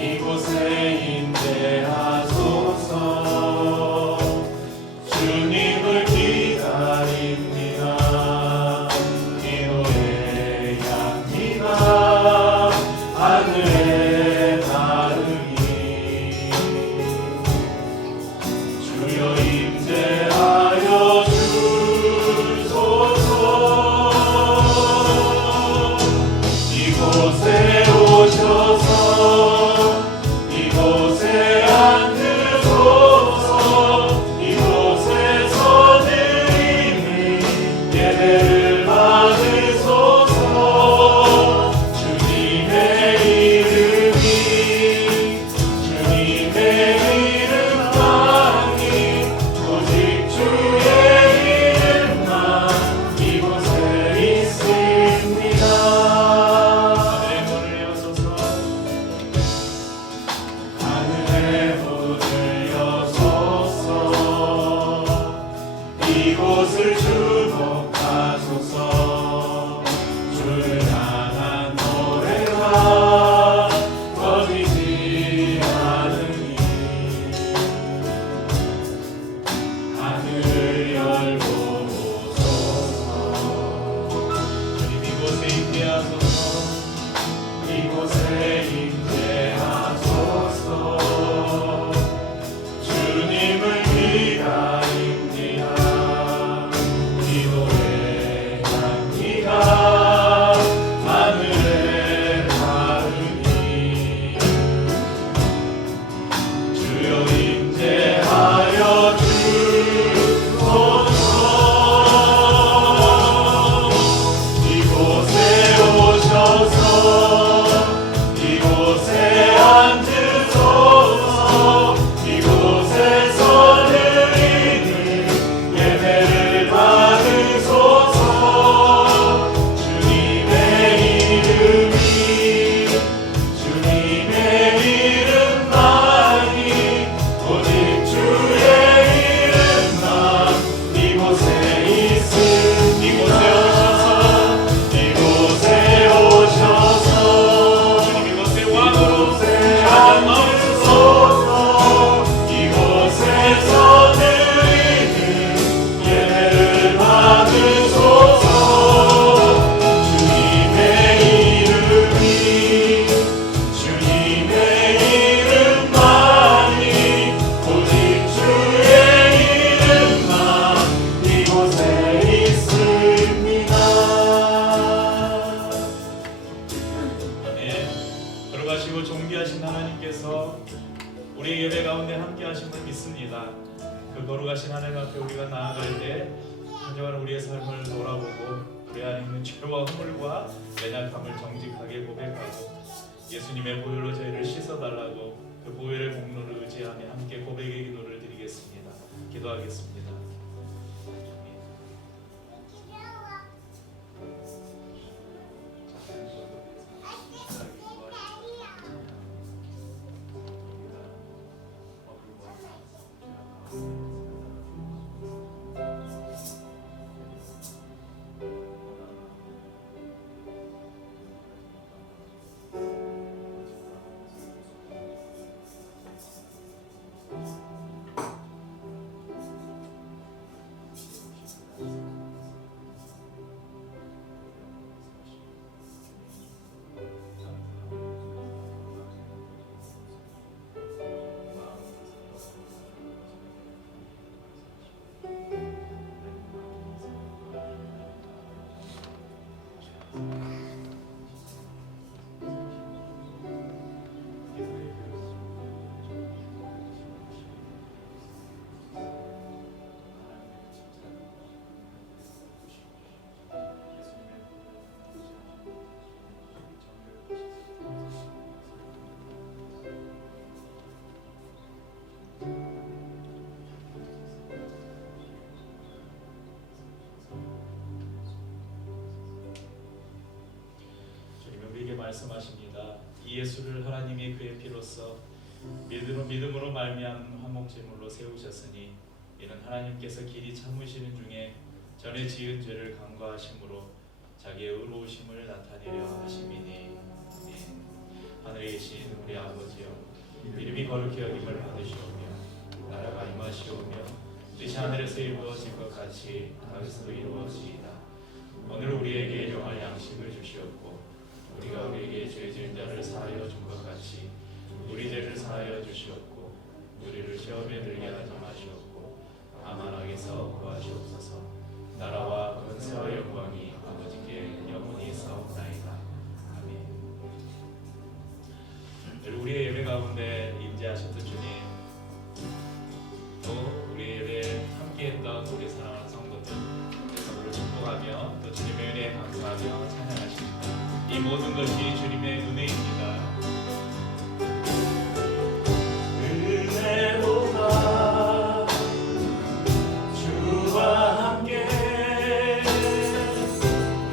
이곳에 임재하소서. 주님을 기다립니다. 기도의 향기가 하늘에 닿으니 주여 임재하여 주소서. 이곳에 오셔서 이곳에 앉으소서. 이곳에서 드리는 예배를 받으소서. 주님의 이름이 주님의 이름만이 오직 주의 이름만 이곳에 있습니다. 하늘의 문을 여소서. 하늘의 문을 여소서. 이곳을 주목하소서. 주를 향한 노래가 꺼지지 않으니 하늘을 열고 오소서. 주님 이곳에 임재하소서. 이곳에 임재하소서. 주님을 기다립니다. 기도의 향기가 하늘에 닿으니 주여 임재하여 주소서. 이곳에 오셔서 이곳에 앉으소서. 이곳에서 드리는 예배를 받으소서. 주님의 이름이 주님의 이름만이 오직 주의 이름만 이곳에 있음. 이곳에 오셔서 주님 이곳에 왕으로 앉으소서. 이곳에서 드리는 예배를 받으소서. 주님의 이름이 주님의 이름만이 오직 주의 이름만 이곳에 있습니다. 아멘. 걸어가시고 존귀하신 하나님께서 우리 예배 가운데 함께 하심을 믿습니다. 그 거룩하신 하나님 앞에 우리가 나아갈 때 한정한 우리의 삶을 돌아보고 우리 안에 있는 죄와 허물과 연약함을 정직하게 고백하고 예수님의 보혈로 저희를 씻어달라고 그 보혈의 공로를 의지하며 함께 고백의 기도를 드리겠습니다. 기도하겠습니다. 말씀하십니다. 이 예수를 하나님이 그의 피로써 믿음으로 말미암은 화목제물로 세우셨으니 이는 하나님께서 길이 참으시는 중에 전에 지은 죄를 간과하심으로 자기의 의로우심을 나타내려 하심이니. 하늘에 계신 우리 아버지여, 이름이 거룩히 여김을 받으시오며 나라가 임하시오며 뜻이 하늘에서 이루어진 것 같이 땅에서도 이루어지이다. 오늘 우리에게 일용할 양식을 주시옵고 우리가 우리에게 죄 지은 자를 사하여 준 것 같이 우리 죄를 사하여 주시옵고 우리를 시험에 들게 하지 마시옵고 다만 악에서 구하시옵소서. 나라와 권세와 영광이 아버지께 영원히 있사옵나이다. 아멘. 우리의 예배 가운데 임재하셨던 주님, 또 우리 예배에 함께했던 우리 사랑하는 성도들 서로를 축복하며 또 주님의 은혜에 감사하며 찬양하십니다. 이 모든 것이 주님의 은혜입니다. 은혜로가 주와 함께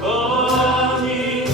거하니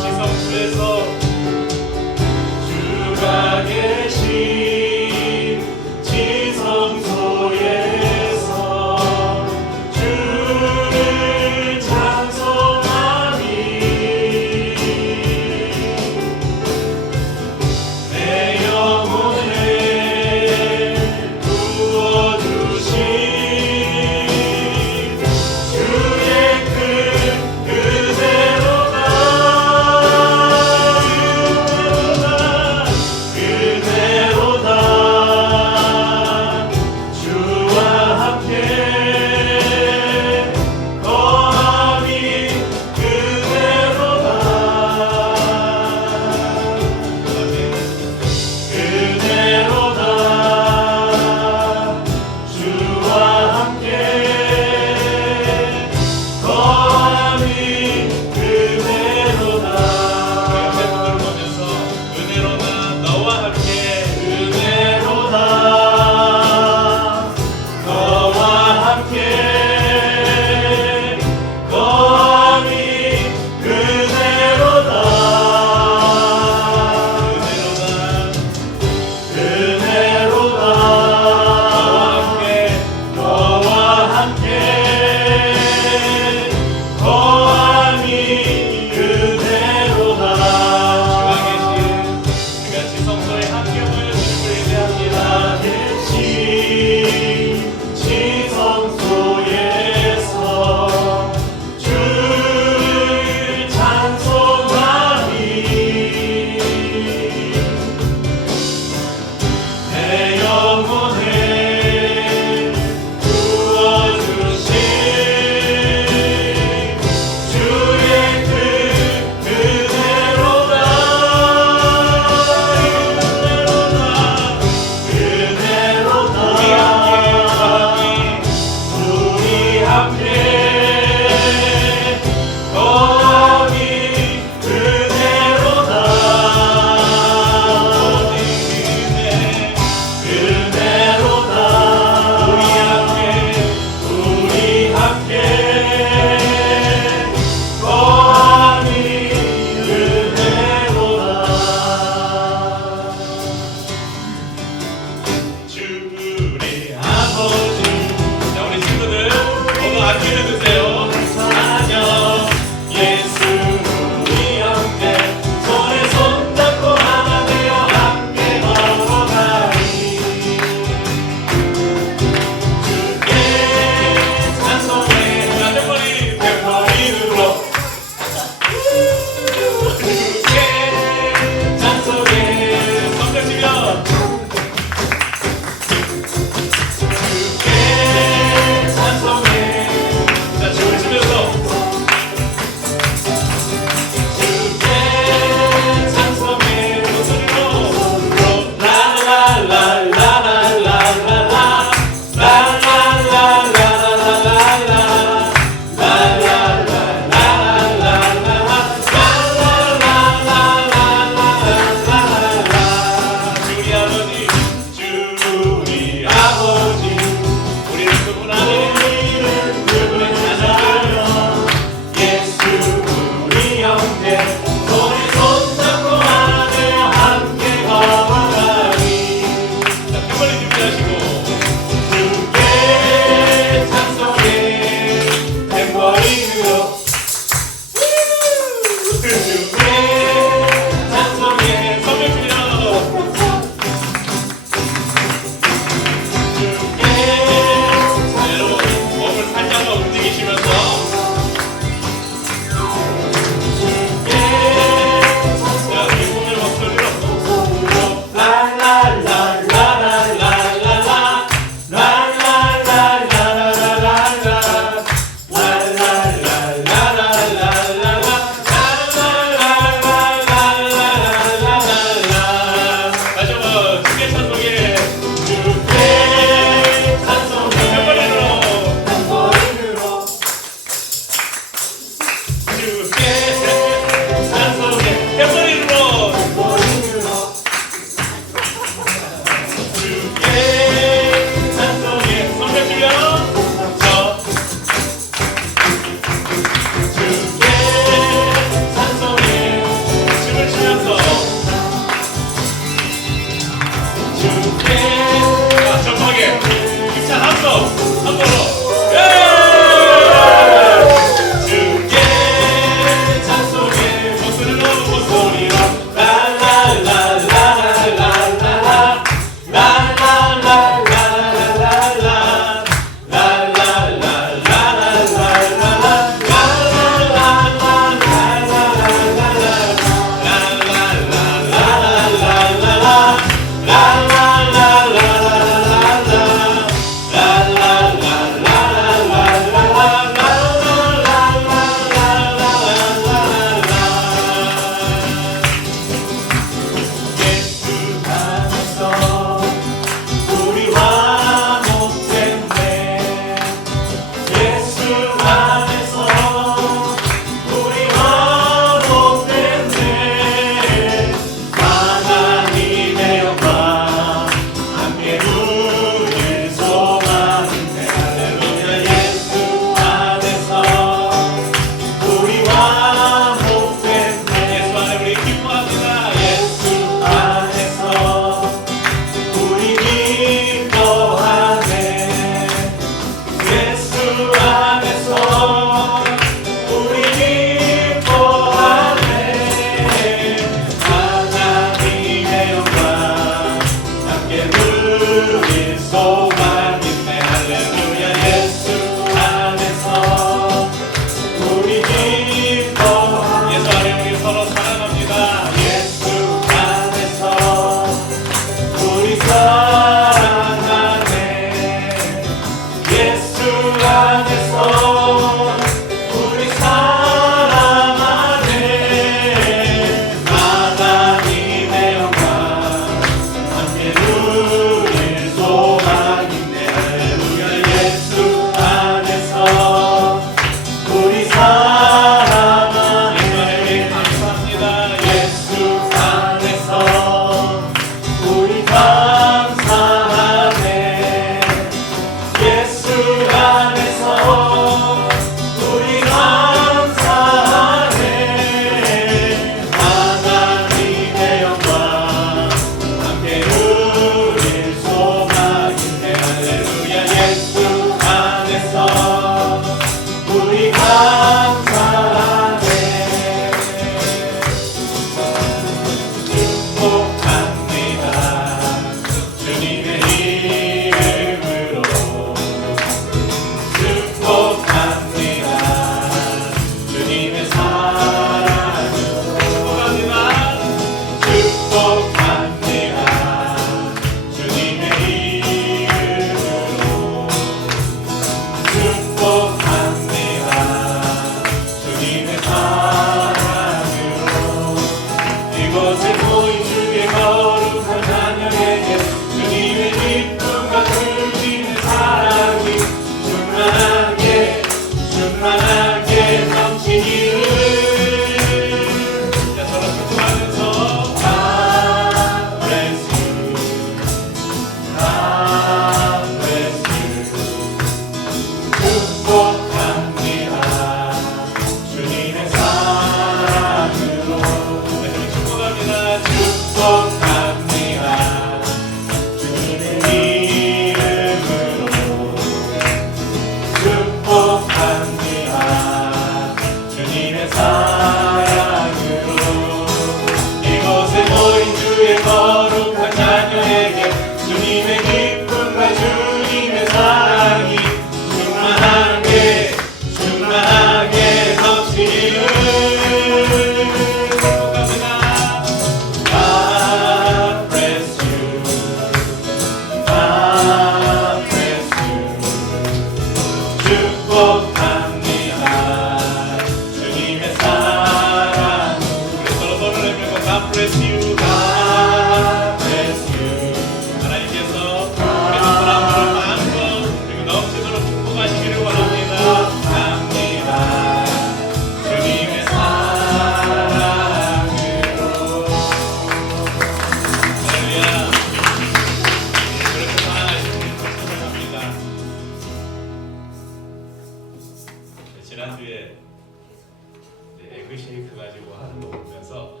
부르고 하는 거 보면서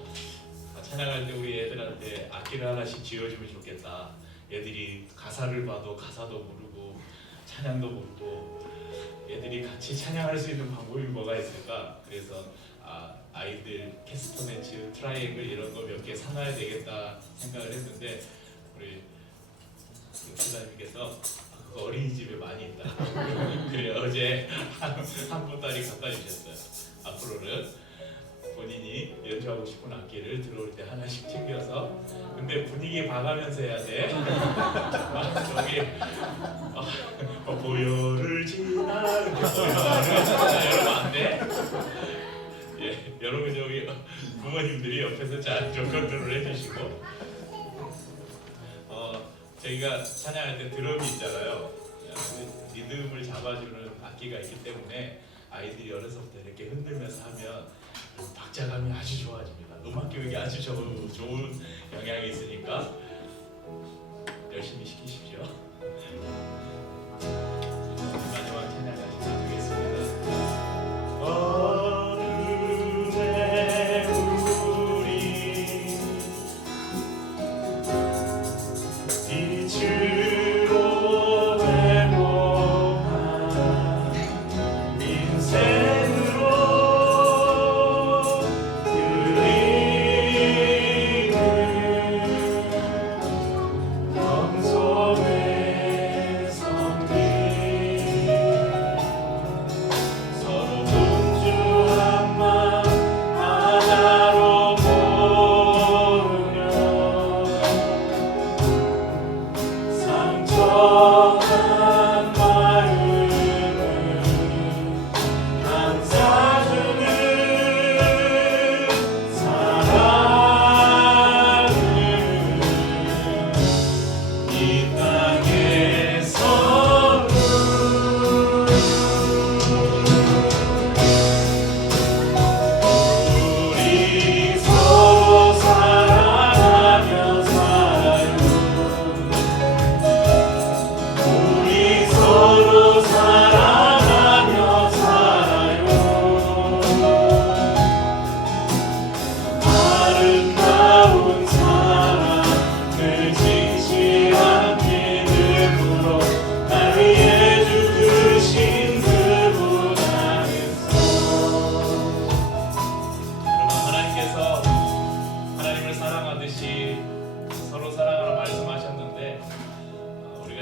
찬양할 때 우리 애들한테 악기를 하나씩 지어주면 좋겠다. 애들이 가사를 봐도 가사도 모르고 찬양도 모르고 애들이 같이 찬양할 수 있는 방법이 뭐가 있을까? 그래서 아이들 캐스터네츠, 트라이앵글 이런 거 몇 개 사놔야 되겠다 생각을 했는데 우리 목사님께서 그거 어린이집에 많이 있다. 그래 어제 한 보따리 갖다 주셨어요. 앞으로는 본인이 연주하고 싶은 악기를 들어올 때 하나씩 챙겨서, 근데 분위기 봐가면서 해야 돼. 저기 보혈을 지나 여러분 안 돼? 예, 여러분 저기 부모님들이 옆에서 잘 좀 컨트롤 해주시고, 저희가 찬양할 때 드럼이 있잖아요. 리듬을 잡아주는 악기가 있기 때문에 아이들이 어려서부터 이렇게 흔들면서 하면 박자감이 아주 좋아집니다. 음악 교육이 아주 좋은 영향이 있으니까 열심히 시키십시오. 마지막 찬양 다시 나누겠습니다. 어른의 우리 빛으로 회복한 인생으로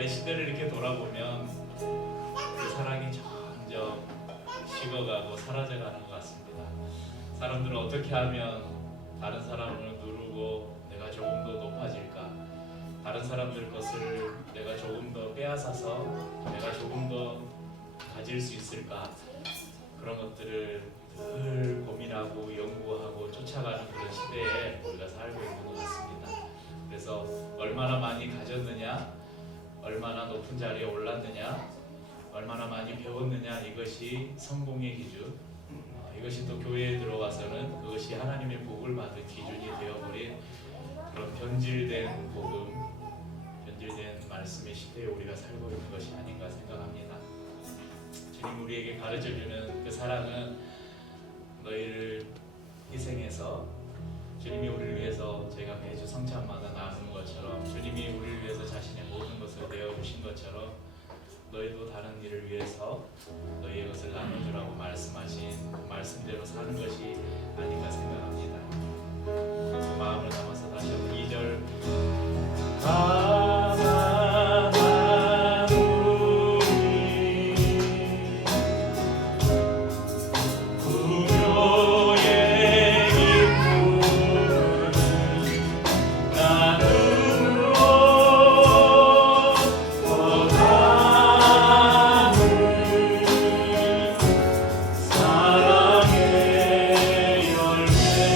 시대를 이렇게 돌아보면 그 사랑이 점점 식어가고 사라져가는 것 같습니다. 사람들은 어떻게 하면 다른 사람을 누르고 내가 조금 더 높아질까? 다른 사람들 것을 내가 조금 더 빼앗아서 내가 조금 더 가질 수 있을까? 그런 것들을 늘 고민하고 연구하고 쫓아가는 그런 시대에 우리가 살고 있는 것 같습니다. 그래서 얼마나 많이 가졌느냐, 얼마나 높은 자리에 올랐느냐, 얼마나 많이 배웠느냐, 이것이 성공의 기준, 이것이 또 교회에 들어가서는 그것이 하나님의 복을 받은 기준이 되어버린 그런 변질된 복음, 변질된 말씀의 시대에 우리가 살고 있는 것이 아닌가 생각합니다. 주님 우리에게 가르쳐주는 그 사랑은 너희를 희생해서 주님이 우리를 위해서 제가 매주 성찬마다 나누는 것처럼, 주님이 우리를 위해서 자신의 모든 것을 내어주신 것처럼 너희도 다른 일을 위해서 너희의 것을 나눠주라고 말씀하신 그 말씀대로 사는 것이 아닌가 생각합니다. 그 마음을 담아서 다시 한번 2절 사랑의 열매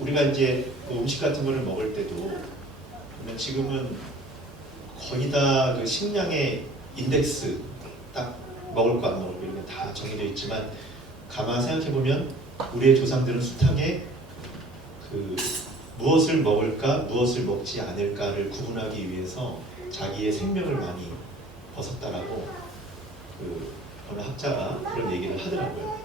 우리가 이제 그 음식 같은 거를 먹을 때도 보면 지금은 거의 다 그 식량의 인덱스 딱 먹을 거 안 먹을 거 이런 게 다 정해져 있지만 가만 생각해 보면 우리의 조상들은 숱하게 그 무엇을 먹을까 무엇을 먹지 않을까를 구분하기 위해서 자기의 생명을 많이 벗었다라고 그 어느 학자가 그런 얘기를 하더라고요.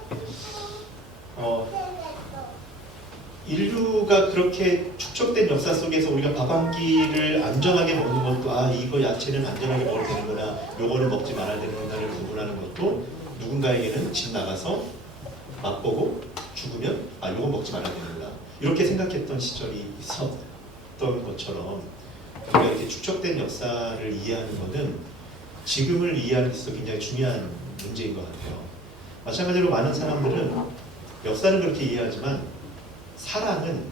인류가 그렇게 축적된 역사 속에서 우리가 밥 한 끼를 안전하게 먹는 것도 아 이거 야채는 안전하게 먹어야 되는구나 요거는 먹지 말아야 되는구나를 구분하는 것도 누군가에게는 집 나가서 맛보고 죽으면 아 요거 먹지 말아야 되는구나 이렇게 생각했던 시절이 있었던 것처럼 우리가 이렇게 축적된 역사를 이해하는 것은 지금을 이해하는 데 있어서 굉장히 중요한 문제인 것 같아요. 마찬가지로 많은 사람들은 역사는 그렇게 이해하지만 사랑은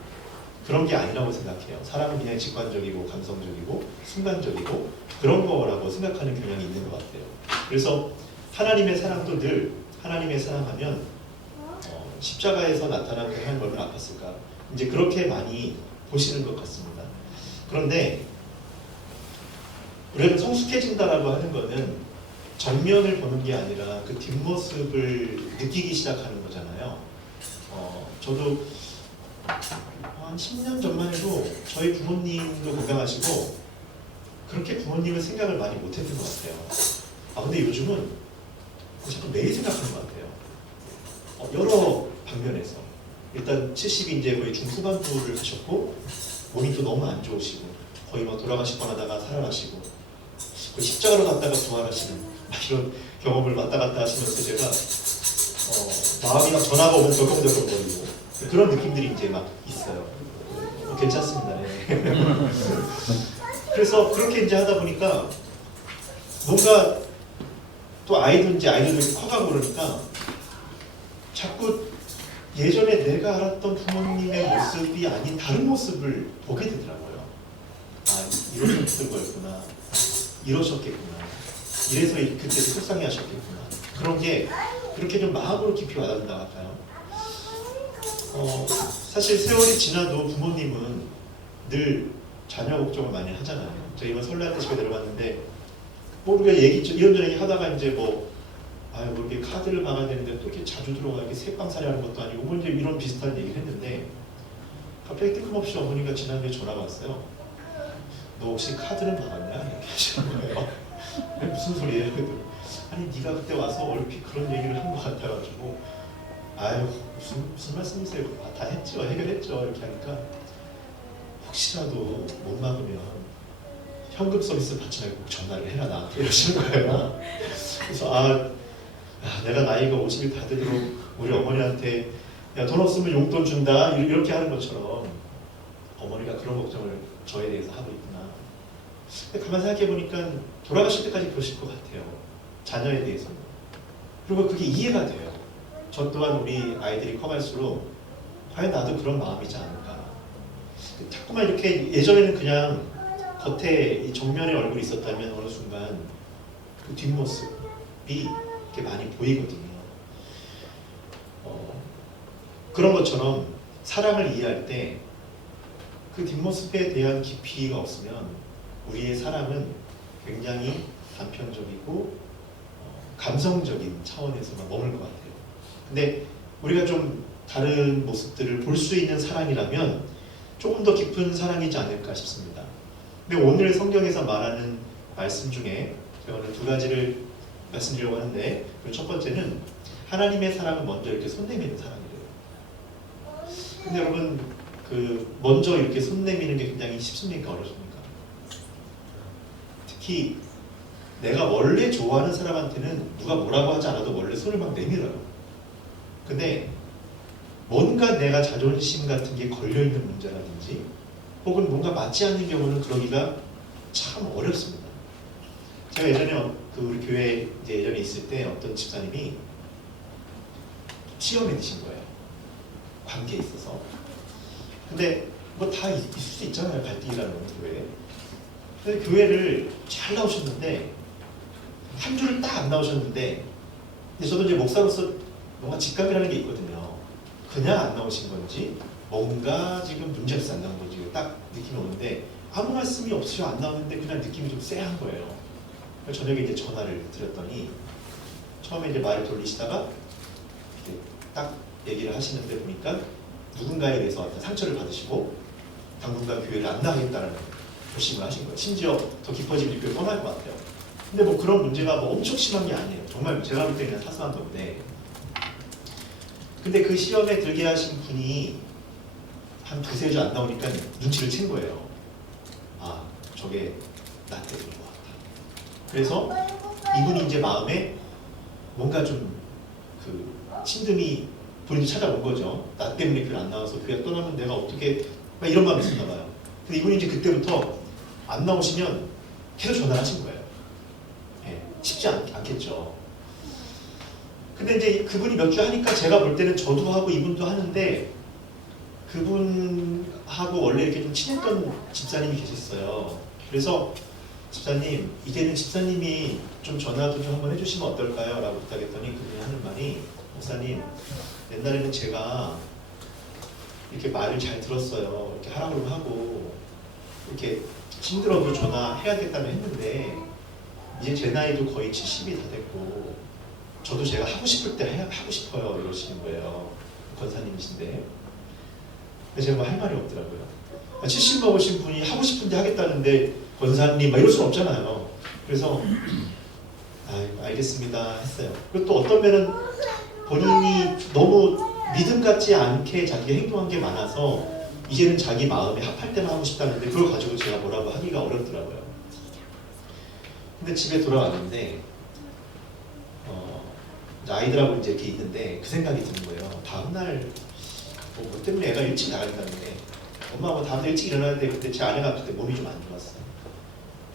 그런 게 아니라고 생각해요. 사랑은 그냥 직관적이고 감성적이고 순간적이고 그런 거라고 생각하는 경향이 있는 것 같아요. 그래서 하나님의 사랑도 늘 하나님의 사랑하면 십자가에서 나타난 그 하나님 얼마나 아팠을까 이제 그렇게 많이 보시는 것 같습니다. 그런데 우리가 성숙해진다라고 하는 거는 정면을 보는 게 아니라 그 뒷모습을 느끼기 시작하는 거잖아요. 저도 한 10년 전만 해도 저희 부모님도 건강하시고 그렇게 부모님은 생각을 많이 못했던 것 같아요. 근데 요즘은 자꾸 매일 생각하는 것 같아요. 여러 방면에서 일단 70이 이제 거의 중후반부를 하셨고 몸이 또 너무 안 좋으시고 거의 막 돌아가실 뻔하다가 살아나시고 거의 십자가로 갔다가 부활하시는 이런 경험을 왔다 갔다 하시면서 제가 마음이 막 전화가 오면 덜컹덜컹거리고 그런 느낌들이 이제 막 있어요. 괜찮습니다. 네. 그래서 그렇게 이제 하다 보니까 뭔가 또 아이들도 커가고 그러니까 자꾸 예전에 내가 알았던 부모님의 모습이 아닌 다른 모습을 보게 되더라고요. 아 이러셨던 거였구나. 이러셨겠구나. 이래서 그때 속상해 하셨겠구나. 그런 게 그렇게 좀 마음으로 깊이 와닿는다 할까요? 사실 세월이 지나도 부모님은 늘 자녀 걱정을 많이 하잖아요. 저희 이번 설날 때 집에 내려갔는데 뭐 우리가 이런저런 얘기 하다가 이제 뭐 이렇게 카드를 막아야 되는데 또 이렇게 자주 들어가 이렇게 새빵살이 하는 것도 아니고 뭐 이제 이런 비슷한 얘기를 했는데 갑자기 뜬금없이 어머니가 지난주에 전화가 왔어요. 너 혹시 카드는 막았냐? 이렇게 하시는 거예요. 무슨 소리예요? 아니 네가 그때 와서 얼핏 그런 얘기를 한 것 같아가지고 무슨 말씀이세요? 다 했죠. 해결했죠. 이렇게 하니까 혹시라도 못 막으면 현금 서비스 받지 말고 꼭 전화를 해라 나한테 이러시는 거예요. 그래서 내가 나이가 50이 다 되도록 우리 어머니한테 야, 돈 없으면 용돈 준다 이렇게 하는 것처럼 어머니가 그런 걱정을 저에 대해서 하고 있구나. 근데 가만 생각해 보니까 돌아가실 때까지 그러실 것 같아요. 자녀에 대해서는. 그리고 그게 이해가 돼요. 저 또한 우리 아이들이 커갈수록 과연 나도 그런 마음이지 않을까. 자꾸만 이렇게 예전에는 그냥 겉에 이 정면에 얼굴이 있었다면 어느 순간 그 뒷모습이 이렇게 많이 보이거든요. 그런 것처럼 사랑을 이해할 때 그 뒷모습에 대한 깊이가 없으면 우리의 사랑은 굉장히 단편적이고 감성적인 차원에서만 머물 것 같아요. 근데 우리가 좀 다른 모습들을 볼 수 있는 사랑이라면 조금 더 깊은 사랑이지 않을까 싶습니다. 근데 오늘 성경에서 말하는 말씀 중에 제가 오늘 두 가지를 말씀드리려고 하는데 첫 번째는 하나님의 사랑은 먼저 이렇게 손 내미는 사랑이래요. 근데 여러분 먼저 이렇게 손 내미는 게 굉장히 쉽습니까? 어렵습니까? 특히 내가 원래 좋아하는 사람한테는 누가 뭐라고 하지 않아도 원래 손을 막 내밀어요. 근데 뭔가 내가 자존심 같은 게 걸려있는 문제라든지 혹은 뭔가 맞지 않는 경우는 그러기가 참 어렵습니다. 제가 예전에 우리 교회에 이제 예전에 있을 때 어떤 집사님이 시험에 드신 거예요. 관계에 있어서. 근데 뭐 다 있을 수 있잖아요. 갈등이라는 교회에. 근데 교회를 잘 나오셨는데 한 줄을 딱 안 나오셨는데 저도 이제 목사로서 뭔가 직감이라는 게 있거든요. 그냥 안 나오신 건지 뭔가 지금 문제가 있어 안 나온 거지. 딱 느낌이 오는데 아무 말씀이 없으셔 안 나오는데 그냥 느낌이 좀 쎄한 거예요. 그래서 저녁에 이제 전화를 드렸더니 처음에 이제 말을 돌리시다가 이렇게 딱 얘기를 하시는데 보니까 누군가에 대해서 어떤 상처를 받으시고 당분간 교회를 안 나가겠다는 결심을 하신 거예요. 심지어 더 깊어지면 교회 떠날 것 같아요. 근데 뭐 그런 문제가 뭐 엄청 심한 게 아니에요. 정말 제가 볼 때는 사소한 건데, 근데 그 시험에 들게 하신 분이 한 두세 주 안 나오니까 눈치를 챈 거예요. 아, 저게 나 때문인 것 같다. 그래서 이분이 이제 마음에 뭔가 좀 그 신듦이 본인이 찾아온 거죠. 나 때문에 교회 안 나와서 교회 떠나면 내가 어떻게, 막 이런 마음이 있었나 봐요. 근데 이분이 이제 그때부터 안 나오시면 계속 전화를 하신 거예요. 예, 쉽지 않겠죠. 근데 이제 그분이 몇 주 하니까 제가 볼 때는 저도 하고 이분도 하는데, 그분하고 원래 이렇게 좀 친했던 집사님이 계셨어요. 그래서 집사님, 이제는 집사님이 좀 전화도 좀 한번 해주시면 어떨까요? 라고 부탁했더니 그분이 하는 말이, 목사님, 옛날에는 제가 이렇게 말을 잘 들었어요. 이렇게 하라고 하고 이렇게 힘들어도 전화해야겠다고 했는데 이제 제 나이도 거의 70이 다 됐고 저도 제가 하고 싶을 때 하고 싶어요. 이러시는 거예요. 권사님이신데. 근데 제가 뭐 할 말이 없더라고요. 70 먹으신 분이 하고 싶은데 하겠다는데 권사님 막 이럴 수는 없잖아요. 그래서 알겠습니다 했어요. 그리고 또 어떤 면은 본인이 너무 믿음 같지 않게 자기가 행동한 게 많아서 이제는 자기 마음에 합할 때만 하고 싶다는데 그걸 가지고 제가 뭐라고 하기가 어렵더라고요. 근데 집에 돌아왔는데 아이들하고 이제 이렇게 있는데 그 생각이 드는 거예요. 다음날 뭐 때문에 애가 일찍 나간다는데 엄마 뭐 다음날 일찍 일어나야 돼. 근데 제 아내가 그때 몸이 좀 안 좋았어요.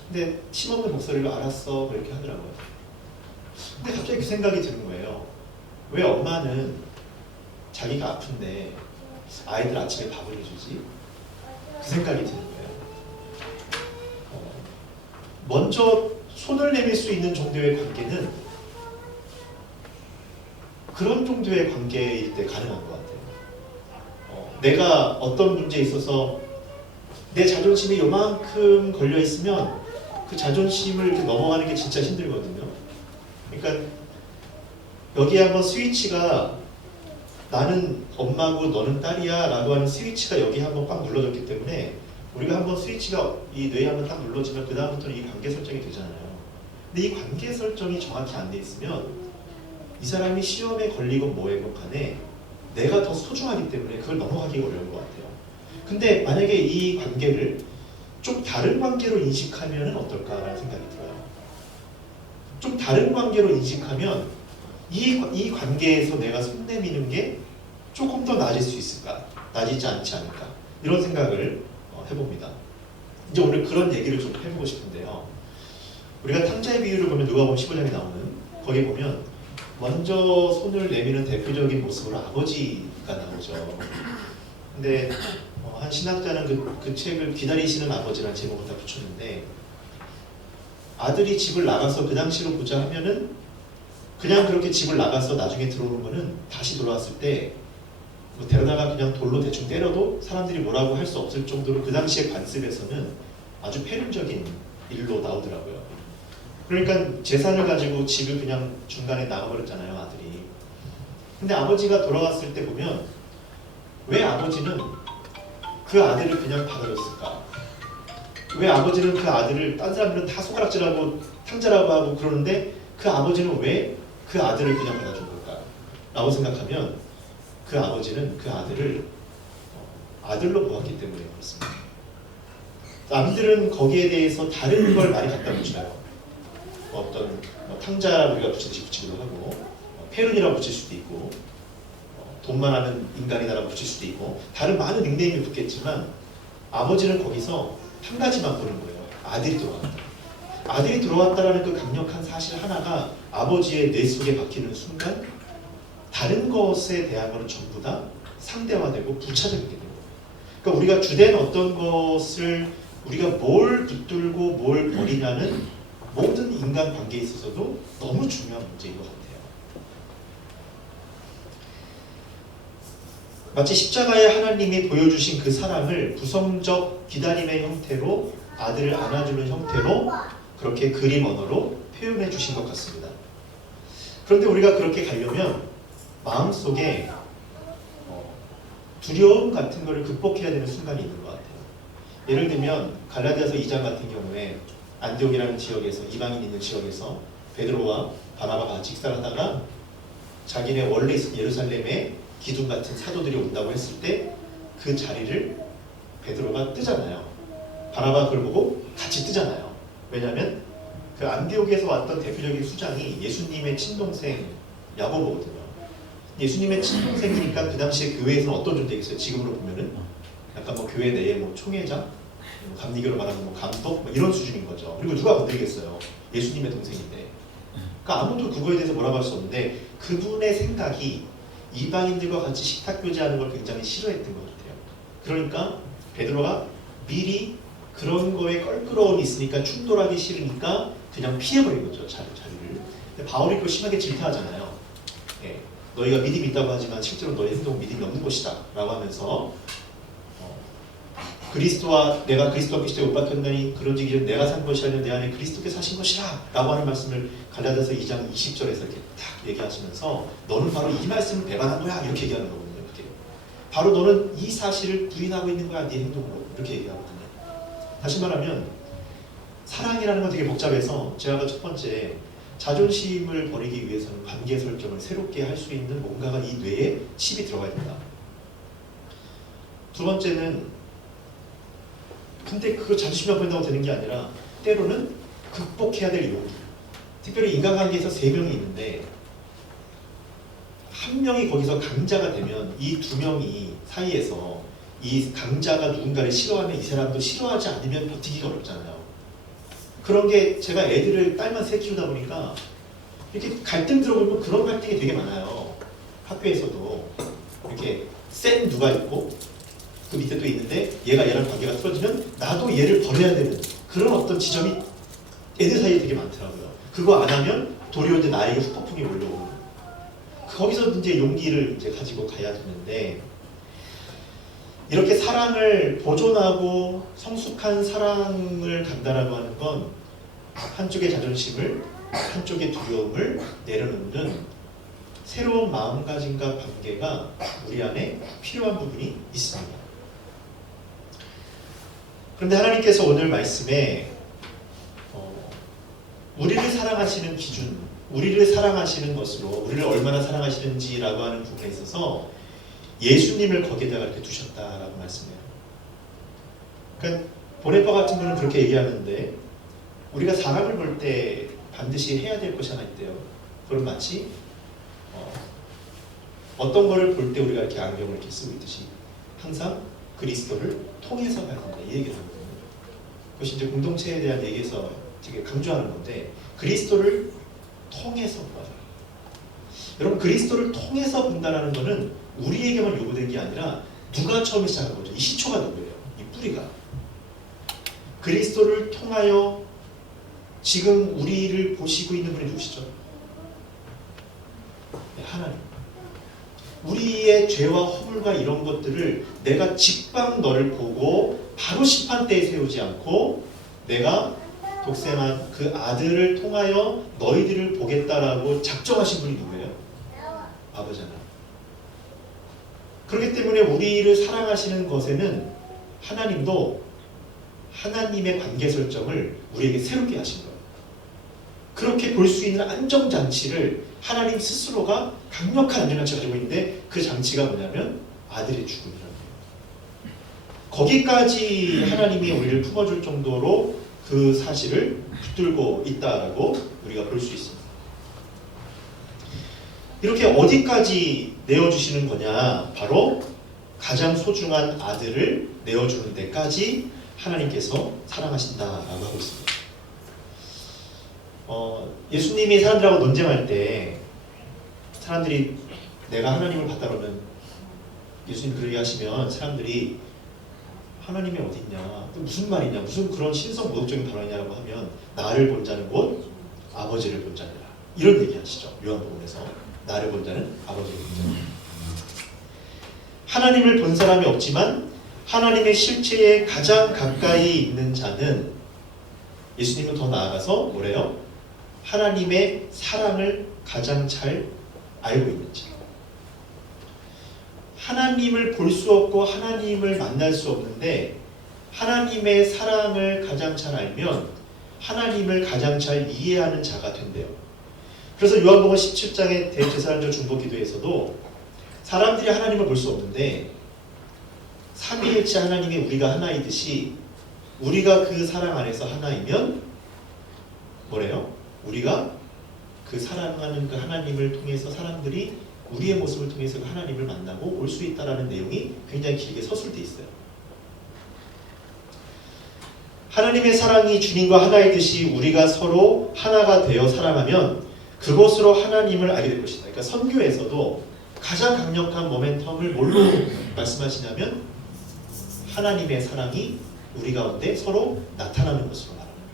근데 힘없는 목소리로 알았어 그렇게 하더라고요. 근데 갑자기 그 생각이 드는 거예요. 왜 엄마는 자기가 아픈데 아이들 아침에 밥을 해주지? 그 생각이 드는 거예요. 먼저 손을 내밀 수 있는 정도의 관계는 그런 정도의 관계일 때 가능한 것 같아요. 내가 어떤 문제에 있어서 내 자존심이 요만큼 걸려 있으면 그 자존심을 이렇게 넘어가는 게 진짜 힘들거든요. 그러니까 여기에 한번 스위치가 나는 엄마고 너는 딸이야 라고 하는 스위치가 여기 한번 꽉 눌러졌기 때문에 우리가 한번 스위치가 이 뇌에 한번 딱 눌러지면 그 다음부터는 이 관계 설정이 되잖아요. 근데 이 관계 설정이 정확히 안 돼 있으면 이 사람이 시험에 걸리건 뭐에건 간에 내가 더 소중하기 때문에 그걸 넘어가기 어려운 것 같아요. 근데 만약에 이 관계를 좀 다른 관계로 인식하면 어떨까라는 생각이 들어요. 좀 다른 관계로 인식하면 이 관계에서 내가 손 내미는 게 조금 더 나아질 수 있을까? 나아지지 않지 않을까? 이런 생각을 해봅니다. 이제 오늘 그런 얘기를 좀 해보고 싶은데요. 우리가 탕자의 비유를 보면 누가복음 15장에 나오는 거기 보면 먼저 손을 내미는 대표적인 모습으로 아버지가 나오죠. 근데 한 신학자는 그 책을 기다리시는 아버지라는 제목을 다 붙였는데 아들이 집을 나가서 그 당시로 보자 하면은 그냥 그렇게 집을 나가서 나중에 들어오는 거는 다시 돌아왔을 때 뭐 데려다가 그냥 돌로 대충 때려도 사람들이 뭐라고 할 수 없을 정도로 그 당시의 관습에서는 아주 폐륜적인 일로 나오더라고요. 그러니까 재산을 가지고 집을 그냥 중간에 나가버렸잖아요, 아들이. 근데 아버지가 돌아왔을 때 보면 왜 아버지는 그 아들을 그냥 받아줬을까? 왜 아버지는 그 아들을 딴 사람들은 다 손가락질하고 탕자라고 하고 그러는데 그 아버지는 왜 그 아들을 그냥 받아준 걸까? 라고 생각하면 그 아버지는 그 아들을 아들로 보았기 때문에 그렇습니다. 남들은 거기에 대해서 다른 걸 많이 갖다 붙여요. 어떤 탕자라고 우리가 붙이기도 하고 폐륜이라고 붙일 수도 있고 돈만 하는 인간이다라고 붙일 수도 있고 다른 많은 닉네임을 붙겠지만 아버지는 거기서 한 가지만 보는 거예요. 아들이 들어왔다. 아들이 들어왔다라는 그 강력한 사실 하나가 아버지의 뇌 속에 박히는 순간 다른 것에 대한 것은 전부 다 상대화되고 부차적이게 되는 거예요. 그러니까 우리가 주된 어떤 것을 우리가 뭘 붙들고 뭘 버리냐는 모든 인간 관계에 있어서도 너무 중요한 문제인 것 같아요. 마치 십자가에 하나님이 보여주신 그 사랑을 부성적 기다림의 형태로 아들을 안아주는 형태로 그렇게 그림 언어로 표현해 주신 것 같습니다. 그런데 우리가 그렇게 가려면 마음속에 두려움 같은 것을 극복해야 되는 순간이 있는 것 같아요. 예를 들면 갈라디아서 2장 같은 경우에 안디옥이라는 지역에서 이방인 있는 지역에서 베드로와 바나바가 같이 식사를 하다가 자기네 원래 있었던 예루살렘에 기둥 같은 사도들이 온다고 했을 때 그 자리를 베드로가 뜨잖아요. 바나바가 그걸 보고 같이 뜨잖아요. 왜냐하면 그 안디옥에서 왔던 대표적인 수장이 예수님의 친동생 야고보거든요. 예수님의 친동생이니까 그 당시에 교회에서는 어떤 존재겠어요? 지금으로 보면은 약간 뭐 교회 내에 뭐 총회장, 감리교로 말하면 뭐 감독 뭐 이런 수준인 거죠. 그리고 누가 건드리겠어요? 예수님의 동생인데. 그러니까 아무도 그거에 대해서 뭐라고 할 수 없는데 그분의 생각이 이방인들과 같이 식탁 교제하는 걸 굉장히 싫어했던 것 같아요. 그러니까 베드로가 미리 그런 거에 껄끄러움이 있으니까 충돌하기 싫으니까 그냥 피해버린 거죠. 자리를. 근데 바울이 그걸 심하게 질타하잖아요. 예, 너희가 믿음이 있다고 하지만 실제로 너희 행동은 믿음이 없는 것이다 라고 하면서 그리스도와 내가 그리스도와 그리스도에 못 박혔나니 그런즉 내가 산 것이 아니라 내 안에 그리스도께 사신 것이라 라고 하는 말씀을 갈라디아서 2장 20절에서 이렇게 딱 얘기하시면서 너는 바로 이 말씀을 배반한 거야 이렇게 얘기하는 거거든요. 그게 바로 너는 이 사실을 부인하고 있는 거야 네 행동으로 이렇게 얘기하거든요. 다시 말하면 사랑이라는 건 되게 복잡해서 제가 아까 첫 번째 자존심을 버리기 위해서는 관계 설정을 새롭게 할 수 있는 뭔가가 이 뇌에 칩이 들어가야 된다. 두 번째는 근데 그거 자존심만 버린다고 되는 게 아니라 때로는 극복해야 될 용기. 특별히 인간관계에서 3명이 있는데 한 명이 거기서 강자가 되면 이 2명이 사이에서 이 강자가 누군가를 싫어하면 이 사람도 싫어하지 않으면 버티기가 어렵잖아요. 그런 게 제가 애들을 딸만 3 키우다 보니까 이렇게 갈등 들어보면 그런 갈등이 되게 많아요. 학교에서도 이렇게 센 누가 있고 그 밑에 또 있는데 얘가 얘랑 관계가 틀어지면 나도 얘를 버려야 되는 그런 어떤 지점이 애들 사이에 되게 많더라고요. 그거 안 하면 도리어 이제 나에게 후폭풍이 올라오고 거기서 이제 용기를 이제 가지고 가야 되는데 이렇게 사랑을 보존하고 성숙한 사랑을 간다라고 하는 건 한쪽의 자존심을 한쪽의 두려움을 내려놓는 새로운 마음가짐과 관계가 우리 안에 필요한 부분이 있습니다. 그런데 하나님께서 오늘 말씀에 우리를 사랑하시는 기준, 우리를 사랑하시는 것으로 우리를 얼마나 사랑하시는지라고 하는 부분에 있어서 예수님을 거기에다가 이렇게 두셨다라고 말씀해요. 그러니까 보네파 같은 분은 그렇게 얘기하는데 우리가 사람을 볼 때 반드시 해야 될 것이 하나 있대요. 그럼 마치 어떤 거를 볼 때 우리가 이렇게 안경을 이렇게 쓰고 있듯이 항상 그리스도를 통해서 봐야 된다 이 얘기를 하거든요. 그것이 이제 공동체에 대한 얘기에서 되게 강조하는 건데 그리스도를 통해서 봐요. 여러분 그리스도를 통해서 본다라는 거는 우리에게만 요구된 게 아니라 누가 처음에 시작한 거죠? 이 시초가 누구예요? 이 뿌리가. 그리스도를 통하여 지금 우리를 보시고 있는 분이 누구시죠? 네, 하나님. 우리의 죄와 허물과 이런 것들을 내가 직방 너를 보고 바로 심판대에 세우지 않고 내가 독생한 그 아들을 통하여 너희들을 보겠다라고 작정하신 분이 누구예요? 아버지잖아요. 그렇기 때문에 우리를 사랑하시는 것에는 하나님도 하나님의 관계 설정을 우리에게 새롭게 하신 거예요. 그렇게 볼 수 있는 안정장치를 하나님 스스로가 강력한 안정장치를 가지고 있는데 그 장치가 뭐냐면 아들의 죽음이라는 거예요. 거기까지 하나님이 우리를 품어줄 정도로 그 사실을 붙들고 있다라고 우리가 볼 수 있습니다. 이렇게 어디까지 내어주시는 거냐? 바로 가장 소중한 아들을 내어주는 데까지 하나님께서 사랑하신다라고 하고 있습니다. 예수님이 사람들하고 논쟁할 때 사람들이 내가 하나님을 봤다 그러면 예수님 그러게 하시면 사람들이 하나님이 어디 있냐? 무슨 말이냐? 무슨 그런 신성 모독적인 발언이냐라고 하면 나를 본 자는 곧 아버지를 본 자니라. 이런 얘기하시죠. 요한복음에서 나를 본 자는 아버지를 본 자니라. 하나님을 본 사람이 없지만 하나님의 실체에 가장 가까이 있는 자는 예수님은 더 나아가서 뭐래요? 하나님의 사랑을 가장 잘 알고 있는 자. 하나님을 볼 수 없고 하나님을 만날 수 없는데 하나님의 사랑을 가장 잘 알면 하나님을 가장 잘 이해하는 자가 된대요. 그래서 요한복음 17장의 대제사장적 중보기도에서도 사람들이 하나님을 볼 수 없는데 삼위일체 하나님이 우리가 하나이듯이 우리가 그 사랑 안에서 하나이면 뭐래요? 우리가 그 사랑하는 그 하나님을 통해서 사람들이 우리의 모습을 통해서 그 하나님을 만나고 올 수 있다라는 내용이 굉장히 길게 서술돼 있어요. 하나님의 사랑이 주님과 하나이듯이 우리가 서로 하나가 되어 살아가면 그것으로 하나님을 알게 될 것이다. 그러니까 선교에서도 가장 강력한 모멘텀을 뭘로 말씀하시냐면 하나님의 사랑이 우리 가운데 서로 나타나는 것으로 말합니다.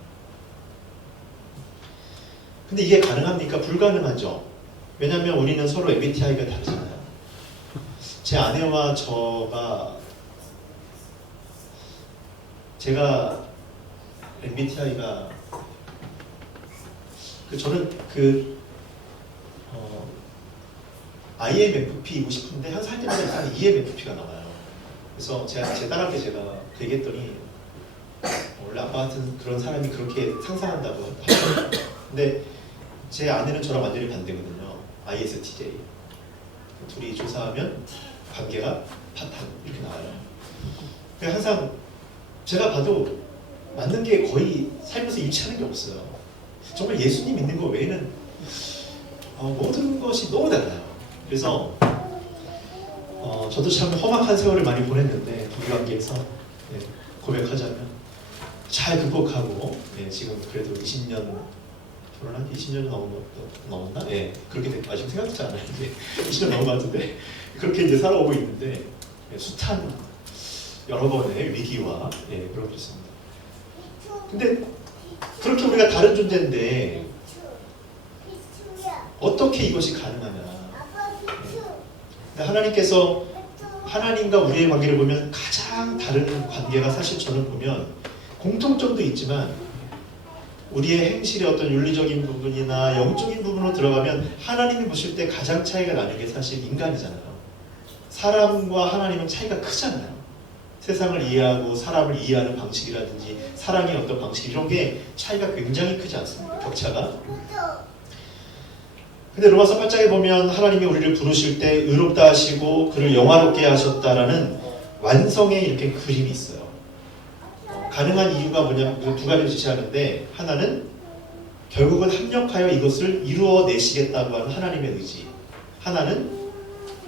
근데 이게 가능합니까? 불가능하죠. 왜냐하면 우리는 서로 MBTI가 다르잖아요. 제 아내와 제가 MBTI가 저는 IMFP이고 싶은데 한 살 때마다 이상하게 EMFP가 나와요. 그래서 제 딸한테 제가 얘기했더니 원래 아빠 같은 그런 사람이 그렇게 상상한다고 하더라고요. 근데 제 아내는 저랑 완전히 반대거든요. ISTJ. 둘이 조사하면 관계가 파탄 이렇게 나와요. 항상 제가 봐도 맞는 게 거의 살면서 일치하는 게 없어요. 정말 예수님 믿는 거 외에는 모든 것이 너무 달라요. 그래서 저도 참 험악한 세월을 많이 보냈는데 우리 관계에서 고백하자면 잘 극복하고 지금 그래도 20년 결혼한 지 20년 넘었나? 그렇게 됐고 아직 생각도 잘 안 나는데 20년 넘은 것 같은데 그렇게 이제 살아오고 있는데 숱한 여러 번의 위기와 그렇습니다. 근데 그렇게 우리가 다른 존재인데 어떻게 이것이 가능하냐? 하나님께서 하나님과 우리의 관계를 보면 가장 다른 관계가 사실 저는 보면 공통점도 있지만 우리의 행실의 어떤 윤리적인 부분이나 영적인 부분으로 들어가면 하나님이 보실 때 가장 차이가 나는 게 사실 인간이잖아요. 사람과 하나님은 차이가 크잖아요. 세상을 이해하고 사람을 이해하는 방식이라든지 사랑의 어떤 방식 이런 게 차이가 굉장히 크지 않습니까? 격차가. 근데 로마서 8장에 보면 하나님이 우리를 부르실 때 의롭다 하시고 그를 영화롭게 하셨다라는 완성의 이렇게 그림이 있어요. 가능한 이유가 뭐냐면 그 두 가지를 제시하는데 하나는 결국은 합력하여 이것을 이루어내시겠다고 하는 하나님의 의지, 하나는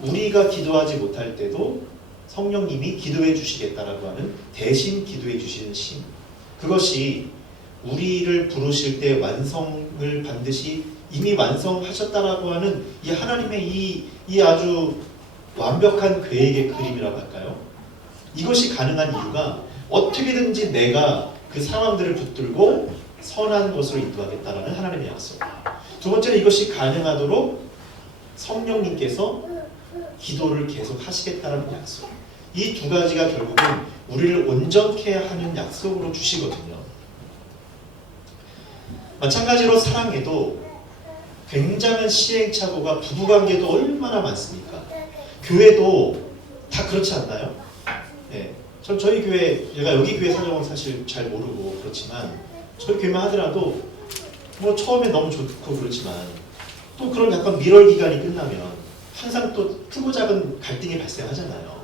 우리가 기도하지 못할 때도 성령님이 기도해 주시겠다라고 하는 대신 기도해 주시는 심, 그것이 우리를 부르실 때 완성을 반드시 이미 완성하셨다라고 하는 이 하나님의 이 아주 완벽한 계획의 그림이라고 할까요? 이것이 가능한 이유가 어떻게든지 내가 그 상황들을 붙들고 선한 것으로 인도하겠다라는 하나님의 약속. 두 번째는 이것이 가능하도록 성령님께서 기도를 계속 하시겠다라는 약속. 이 두 가지가 결국은 우리를 온전케 하는 약속으로 주시거든요. 마찬가지로 사랑에도 굉장한 시행착오가 부부관계도 얼마나 많습니까? 교회도 다 그렇지 않나요? 전 저희 교회, 제가 여기 교회 사정은 사실 잘 모르고 그렇지만 저희 교회만 하더라도 뭐 처음에 너무 좋고 그렇지만 또 그런 약간 밀월 기간이 끝나면 항상 또 크고 작은 갈등이 발생하잖아요.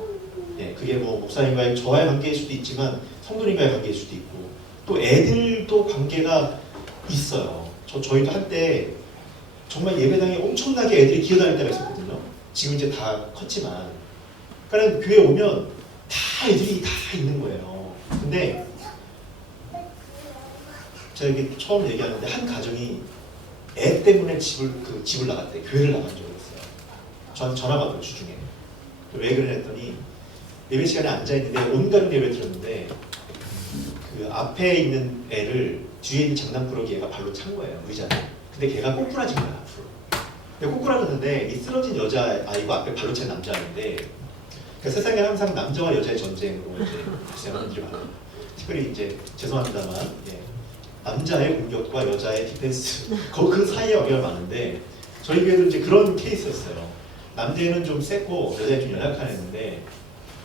그게 뭐 목사님과의 저와의 관계일 수도 있지만 성도님과의 관계일 수도 있고 또 애들도 관계가 있어요. 저희도 한때 정말 예배당에 엄청나게 애들이 기어다닐 때가 있었거든요. 지금 이제 다 컸지만 그러니까 교회 오면 다 애들이 다 있는 거예요. 근데 제가 이게 처음 얘기하는데 한 가정이 애 때문에 집을 나갔대. 교회를 나간 적이 있어요. 저한테 전화가 왔어요. 주중에. 왜 그러냐 했더니 예배 시간에 앉아있는데 온갖 예배 들었는데 그 앞에 있는 애를 뒤에 있는 장난꾸러기 애가 발로 찬 거예요. 의자에. 근데 걔가 꼬꾸라진 거야 앞으로. 근데 꼬꾸라졌는데 이 쓰러진 여자아이고 앞에 발로 찬 남자아이인데 그러니까 세상에 항상 남자와 여자의 전쟁으로 이제 발생하는 일이 많아요. 특별히 이제 죄송합니다만 남자의 공격과 여자의 디펜스 그 사이에 어려가 많은데 저희 교회도 이제 그런 케이스였어요. 남자애는 좀 셌고 여자애는 좀 연약한 애인데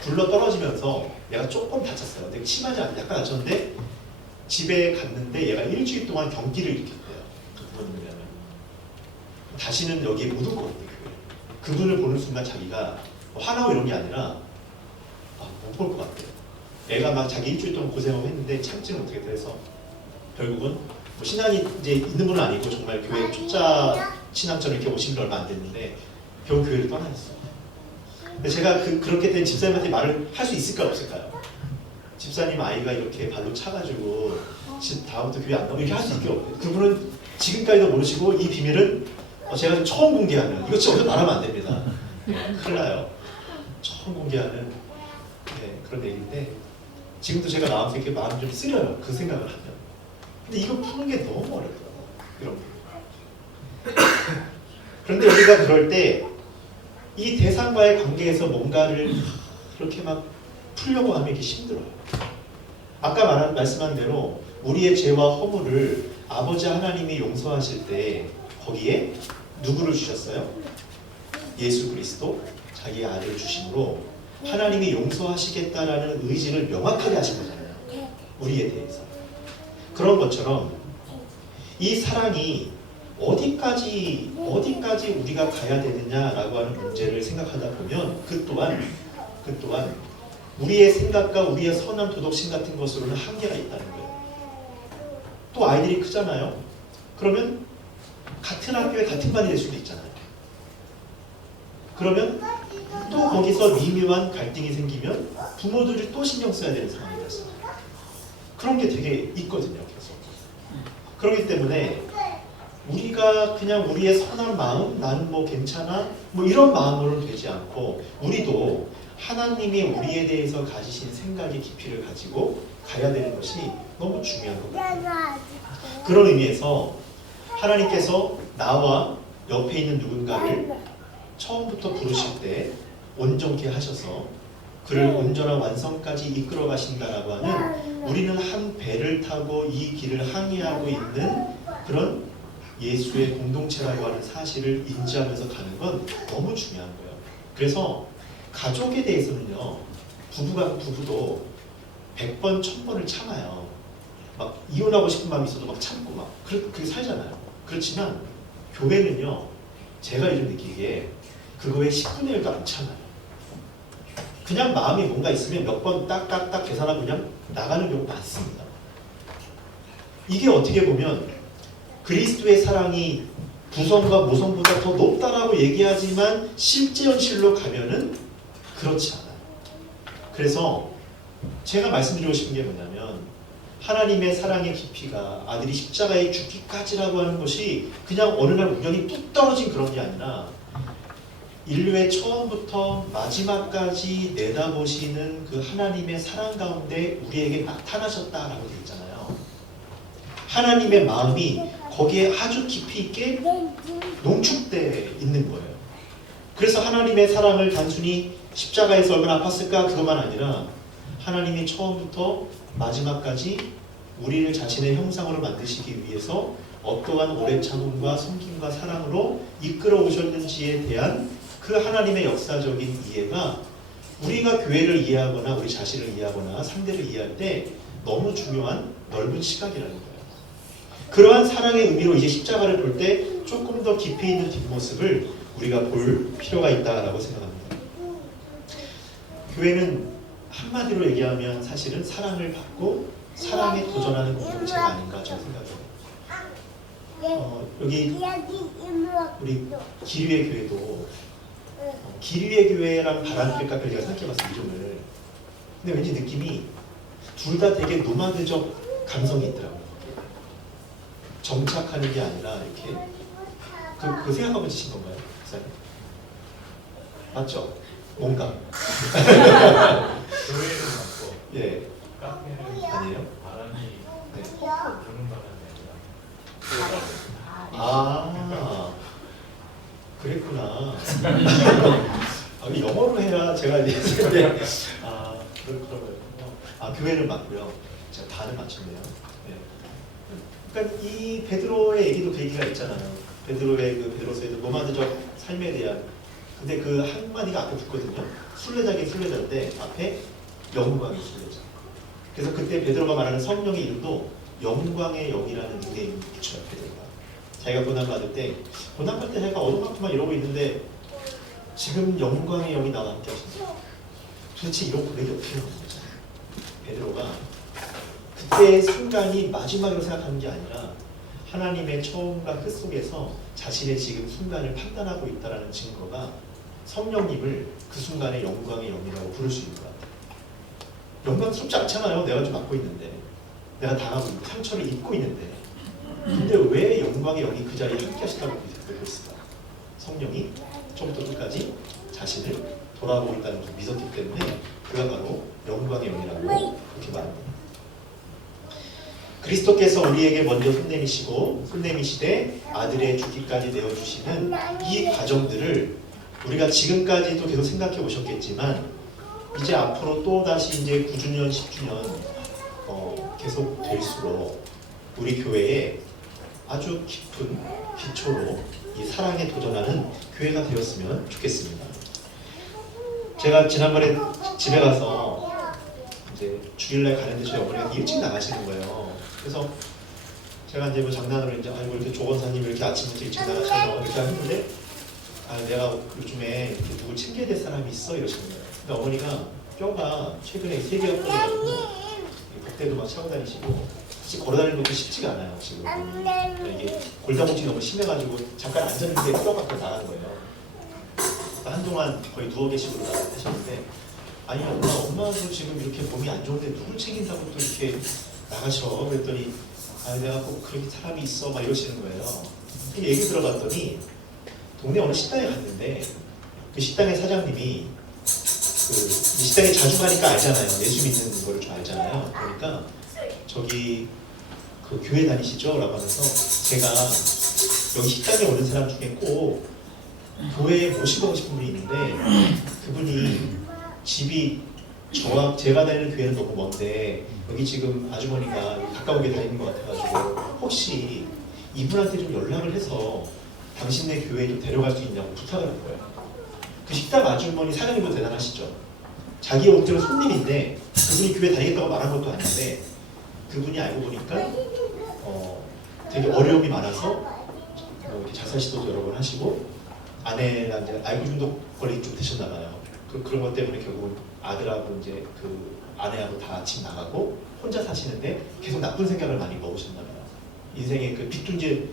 굴러 떨어지면서 얘가 조금 다쳤어요. 근데 심하지 않아 약간 다쳤는데 집에 갔는데 얘가 일주일 동안 경기를 일으켰대요. 그 부모님이라면 다시는 여기에 못 올 것 같아요. 그분을 보는 순간 자기가 화나고 이런 게 아니라 못 볼 것 같아요. 애가 막 자기 일주일 동안 고생하고 했는데 참지는 못하겠다 해서 결국은 뭐 신앙이 이제 있는 분은 아니고 정말 교회 초짜 신앙처럼 이렇게 오신 지 얼마 안 됐는데 겨우 교회를 떠나셨어요. 근데 제가 그렇게 된 집사님한테 말을 할 수 있을까요 없을까요? 집사님 아이가 이렇게 발로 차가지고 다음부터 교회 안 나오고 이렇게 할 수 있게 없어요. 그분은 지금까지도 모르시고 이 비밀은 제가 처음 공개하는 이거 진짜 어디서 말하면 안 됩니다. 큰일 나요. 처음 공개하는 그런 얘기인데 지금도 제가 마음속 이렇게 마음이 좀 쓰려요. 그 생각을 하면. 근데 이거 푸는 게 너무 어렵더라고요. 이런 그런데 우리가 그럴 때 이 대상과의 관계에서 뭔가를 그렇게 막 풀려고 하면 이게 힘들어요. 아까 말씀한 대로 우리의 죄와 허물을 아버지 하나님이 용서하실 때 거기에 누구를 주셨어요? 예수 그리스도 자기의 아들을 주심으로 하나님이 용서하시겠다라는 의지를 명확하게 하신 거잖아요. 우리에 대해서. 그런 것처럼 이 사랑이 어디까지 우리가 가야 되느냐라고 하는 문제를 생각하다 보면 그 또한 우리의 생각과 우리의 선한 도덕심 같은 것으로는 한계가 있다는 거예요. 또 아이들이 크잖아요. 그러면 같은 학교에 같은 반이 될 수도 있잖아요. 그러면 또 거기서 미묘한 갈등이 생기면 부모들이 또 신경 써야 되는 상황이 됐어요. 그런 게 되게 있거든요. 계속. 그렇기 때문에 우리가 그냥 우리의 선한 마음, 나는 뭐 괜찮아, 뭐 이런 마음으로는 되지 않고 우리도 하나님이 우리에 대해서 가지신 생각의 깊이를 가지고 가야 되는 것이 너무 중요한 겁니다. 그런 의미에서 하나님께서 나와 옆에 있는 누군가를 처음부터 부르실 때 온전케 하셔서 그를 온전한 완성까지 이끌어 가신다라고 하는 우리는 한 배를 타고 이 길을 항해하고 있는 그런 예수의 공동체라고 하는 사실을 인지하면서 가는 건 너무 중요한 거예요. 그래서 가족에 대해서는요, 부부도 100번, 1000번을 참아요. 막 이혼하고 싶은 마음이 있어도 막 참고 막 그렇게 살잖아요. 그렇지만 교회는요, 제가 요즘 느끼기에 그거에 10분의 1도 안 참아요. 그냥 마음이 뭔가 있으면 몇 번 딱딱딱 계산하고 그냥 나가는 경우가 많습니다. 이게 어떻게 보면 그리스도의 사랑이 부성과 모성보다 더 높다라고 얘기하지만 실제 현실로 가면은 그렇지 않아요. 그래서 제가 말씀드리고 싶은 게 뭐냐면 하나님의 사랑의 깊이가 아들이 십자가에 죽기까지라고 하는 것이 그냥 어느 날 우연히 뚝 떨어진 그런 게 아니라 인류의 처음부터 마지막까지 내다보시는 그 하나님의 사랑 가운데 우리에게 나타나셨다라고 되어 있잖아요. 하나님의 마음이 거기에 아주 깊이 있게 농축되어 있는 거예요. 그래서 하나님의 사랑을 단순히 십자가에서 얼마나 아팠을까 그것만 아니라 하나님이 처음부터 마지막까지 우리를 자신의 형상으로 만드시기 위해서 어떠한 오래 참음과 섬김과 사랑으로 이끌어 오셨는지에 대한 그 하나님의 역사적인 이해가 우리가 교회를 이해하거나 우리 자신을 이해하거나 상대를 이해할 때 너무 중요한 넓은 시각이라는 거예요. 그러한 사랑의 의미로 이제 십자가를 볼 때 조금 더 깊이 있는 뒷모습을 우리가 볼 필요가 있다라고 생각합니다. 교회는 한마디로 얘기하면 사실은 사랑을 받고 사랑에 도전하는 공동체가 아닌가 저는 생각해요. 여기 우리 기류의 교회도 기류의 교회랑 바람길 카페를 제가 생각해봤어요. 이름을. 근데 왠지 느낌이 둘 다 되게 노마드적 감성이 있더라고요. 정착하는 게 아니라 이렇게 그 생각하고 지신 건가요? 목사님? 맞죠? 뭔가 교회는 맞고 예 카페는 아니에요? 바람이 네. 부는 바람이 아니라 아 그랬구나. 영어로 해라 제가 얘기했는데 그러고요. 교회는 맞고요. 제가 다는 맞췄네요. 네. 그러니까 이 베드로의 얘기도 그 얘기가 있잖아요. 베드로의 그 베드로서에도 노마드적 삶에 대한 근데 그 한마디가 앞에 붙거든요. 순례자긴 순례자인데 앞에 영광의 순례자. 그래서 그때 베드로가 말하는 성령의 이름도 영광의 영이라는 닉네임을 붙여요. 베드로가 자기가 고난받을 때 고난받을 때 자기가 어둠만큼만 이러고 있는데 지금 영광의 영이 나와 함께 하신다. 도대체 이런 고백이 어떻게 나오는 거죠? 베드로가 그때의 순간이 마지막으로 생각하는 게 아니라 하나님의 처음과 끝 속에서 자신의 지금 순간을 판단하고 있다는 증거가 성령님을 그 순간의 영광의 영이라고 부를 수 있는 것 같아요. 영광스럽지 않잖아요. 내가 좀 맡고 있는데 내가 당하고 있는 상처를 입고 있는데 근데 왜 영광의 영이 그 자리에 함께 하시다고 믿고 있을까? 성령이 처음부터 끝까지 자신을 돌아보고 있다는 것을 믿었기 때문에 그가 바로 영광의 영이라고 그렇게 말합니다. 그리스도께서 우리에게 먼저 손내미시고 손내미시되 아들의 죽기까지 내어주시는 이 과정들을 우리가 지금까지도 계속 생각해 오셨겠지만 이제 앞으로 또 다시 이제 9주년, 10주년 계속 될수록 우리 교회에 아주 깊은 기초로 이 사랑에 도전하는 교회가 되었으면 좋겠습니다. 제가 지난번에 집에 가서 이제 주일날 가는데 저희 어머니가 일찍 나가시는 거예요. 그래서 제가 이제 뭐 장난으로 이제 아이고 이렇게 조원사님 이렇게 아침부터 일찍 나가셔서 이렇게 했는데 내가 요즘에 이렇게 누굴 챙겨야 될 사람이 있어 이러시는 거예요. 근데 어머니가 뼈가 최근에 3개가 부러져가지고 그때도 막 차고 다니시고 사실 걸어다니는 것도 쉽지가 않아요 지금. 이게 골다공증이 너무 심해가지고 잠깐 앉았는데 뼈가 또 나간 거예요. 한동안 거의 누워 계시고 하셨는데 아니 엄마도 지금 이렇게 몸이 안 좋은데 누굴 챙긴다고 또 이렇게 나가셔 그랬더니 내가 꼭 그렇게 사람이 있어 막 이러시는 거예요. 얘기 들어봤더니 동네 어느 식당에 갔는데 그 식당의 사장님이 이 식당에 자주 가니까 알잖아요. 예수 믿는 걸 좀 알잖아요. 그러니까 저기 그 교회 다니시죠? 라고 하면서 제가 여기 식당에 오는 사람 중에 꼭 교회에 모시고 싶은 분이 있는데 그분이 집이 제가 다니는 교회는 너무 먼데 여기 지금 아주머니가 가까우게 다니는 것 같아가지고 혹시 이분한테 좀 연락을 해서 당신네 교회에 좀 데려갈 수 있냐고 부탁을 한 거예요. 그 식당 아주머니 사장님도 대단하시죠. 자기 올 때는 손님인데 그분이 교회 다니겠다고 말한 것도 아닌데 그분이 알고 보니까 되게 어려움이 많아서 이렇게 자살 시도도 여러 번 하시고 아내랑 이제 알고 중독 걸리기 좀 되셨나 봐요. 그런 것 때문에 결국은 아들하고 이제 그 아내하고 다 집 나가고 혼자 사시는데 계속 나쁜 생각을 많이 먹으셨나 봐요. 인생에 그 빚둔지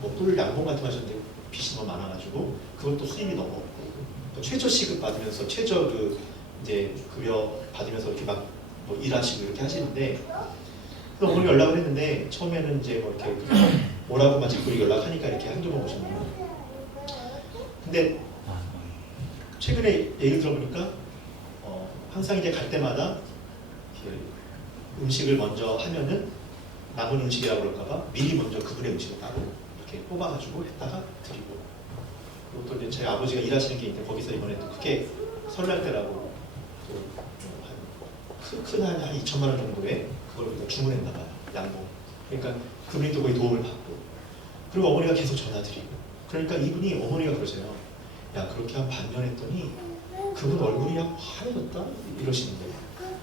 뭐 꿀 양봉 같은 거 하셨는데 빚이 너무 많아가지고 그것도 수입이 너무 없고 최저 시급 받으면서 최저 이제 급여 받으면서 이렇게 막 뭐 일하시고 이렇게 하시는데 그래서 어머니 연락을 했는데 처음에는 이제 뭐 이렇게 오라고만 자꾸 연락하니까 이렇게 한두 번 오셨는데 근데 최근에 얘기 들어보니까 항상 이제 갈 때마다 음식을 먼저 하면은 남은 음식이라고 그럴까봐 미리 먼저 그분의 음식을 따로 이렇게 뽑아가지고 했다가 드리고 그리고 또 이제 저희 아버지가 일하시는 게 있는데 거기서 이번에 또 크게 설날 때라고 큰 한 2천만 원 정도에 그걸 우리가 주문했나 봐요. 양봉. 그러니까 그분이 또 거의 도움을 받고 그리고 어머니가 계속 전화드리고 그러니까 이분이 어머니가 그러세요. 야 그렇게 한 반년 했더니 그분 얼굴이 약 환해졌다 이러시는 거예요.